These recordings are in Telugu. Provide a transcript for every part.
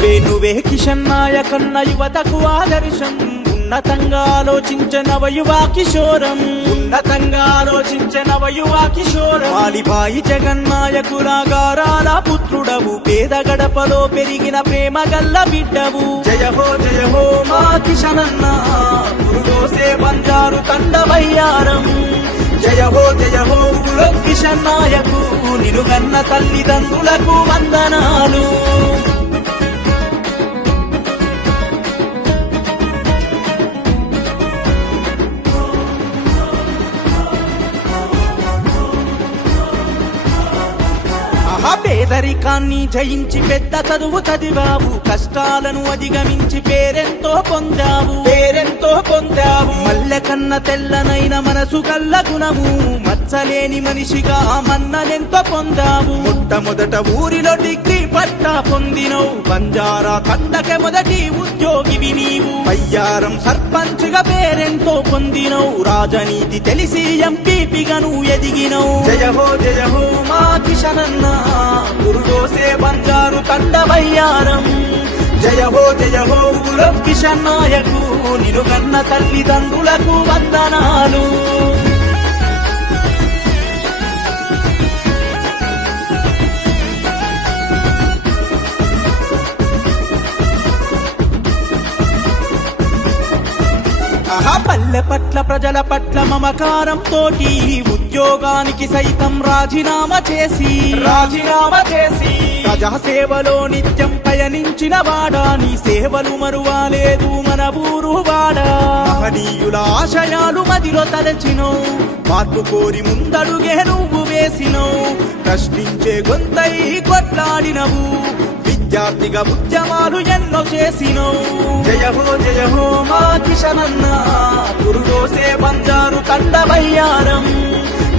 నువ్వే కిషన్ నాయకన్న యువతకు ఆదర్శం ఉన్నతంగా ఆలోచించిన యువా కిషోరం వాలిబాయి జగన్నాయకురాగారాల పుత్రుడవు పేద గడపలో పెరిగిన ప్రేమ గల్ల బిడ్డవు జయ హో మా కిషనన్న గురుదోసే బంజారు తండ బయ్యారం జయ హో కిషన్ నాయకు నిలుగన్న తల్లిదండ్రులకు వందనాలు పేదరికాన్ని జయించి పెద్ద చదువు చదివావు కష్టాలను అధిగమించి పేరెంతో పొందావు మల్లె కన్న తెల్లనైన మనసు కల్ల గుణము మచ్చలేని మనిషిగా మన్ననెంతో పొందావు మొట్టమొదట ఊరిలో డిగ్రీ పట్టా పొందినవు బంజారా తండకే మొదటి ఉద్యోగివి నీవు బయ్యారం సర్పంచ్ గా పేరెంతో పొందినవు రాజనీతి తెలిసి ఎంపీపీగా నువ్వు ఎదిగినవు జయ హో మా కిషనన్న గురుదోసే బంజారు తండ బయ్యారం జయ హో కిషన్ నాయకు నిలుగన్న తల్లిదండ్రులకు వందనాలు పల్లె పట్ల ప్రజల పట్ల మమకారం తోటి ఉద్యోగానికి సైతం రాజీనామా చేసి ప్రజాసేవలో నిత్యం పయనించిన వాడా నీ సేవలు మరువాలేదు మన ఊరు వాడా మహనీయుల ఆశయాలు మదిలో తలచినవు మార్పు కోరి ముందడుగే నువ్వు వేసినవు ప్రశ్నించే గొంతై కొట్లాడినవు విద్యార్థిగా ఉద్యమాలు ఎన్నో చేసినవు జయ హో మా కిషనన్న గురుదోసే బంజారు తండ బయ్యారం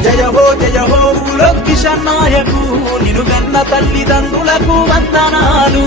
జయ హో కిషన్ నాయకు నిలుగన్న తల్లిదండ్రులకు వందనాలు